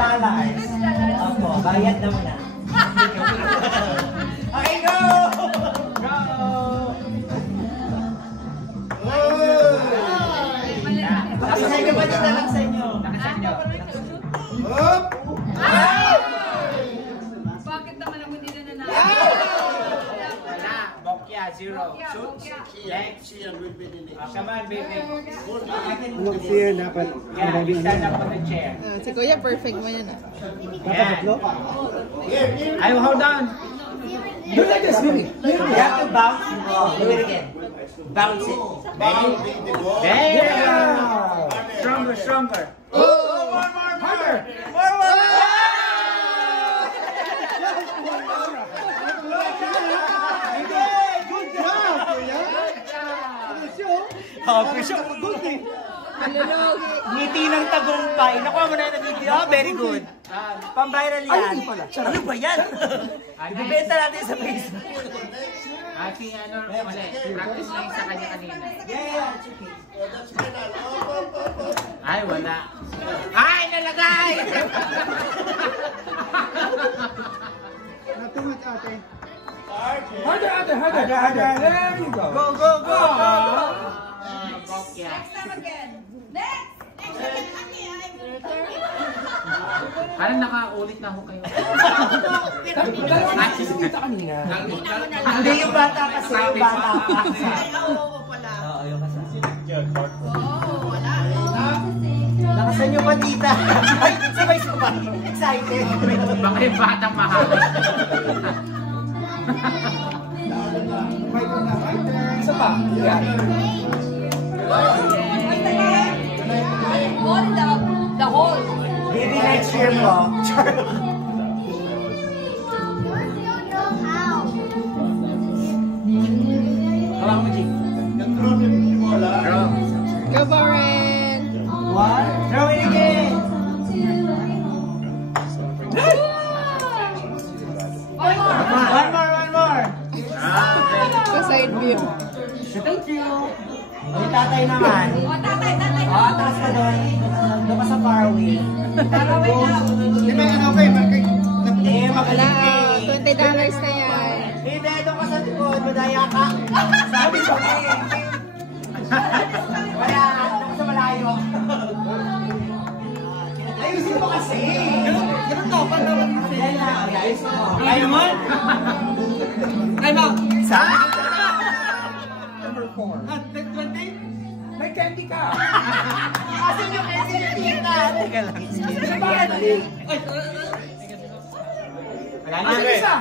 Opo, bayad naman na. Okay, go! Go! Nakasay ka ba dito lang sa inyo? Bakit naman ako hindi na nanalo? Wala. Bokya, zero. Shoot. Next. Come on, baby. Ano kasi yan, dapat Yeah, you stand up on the chair. Si Kuya, perfect mo yan. Yeah. I hold on. You like this movie. You have to bounce. Do it again. Bounce it. There. Stronger, stronger. Harder. Ngiti ng tagumpay. Nakuha mo na yung ngiti. Oh, very good. Pang-viral yan. Ano ba yan? Ibibenta natin sa Facebook. Ati, ano, mali. Practice lang sa kanya kanina. Yeah. Ay, wala. Ay, nalagay! Natungod ate. Harder. There you go. Go. Bokya. Next! Parang nakaulit na ako kayo. Hindi yung bata kasi. Yung bata kasi. Oo pala. Oo, yung kasama. Wala. Nakasan yung patita. Ay, sabay. Excited. Baka yung batang mahal. Isa pa. The whole. Maybe next year po. Hawakan mo, Jake. Draw. Go, Baren! One. Throw it again. One more. Sa side view. Thank you. Yung tatay naman. Tatay. Taas ka doon. Doon ka sa faraway. Di ba ano kayo? Magaling Wala, $20 na yan. Hindi, doon ka sa likod. Madaya ka. Sabi ko Wala, doon ka sa malayo. Ayusin mo kasi. Ganun to, pandawan kasi. Ayusin mo. Kaya mo? Kaya mo? Saan? Number 4. At 20? May candy ka. Asan yung candy niya tita? Teka lang. Wala na.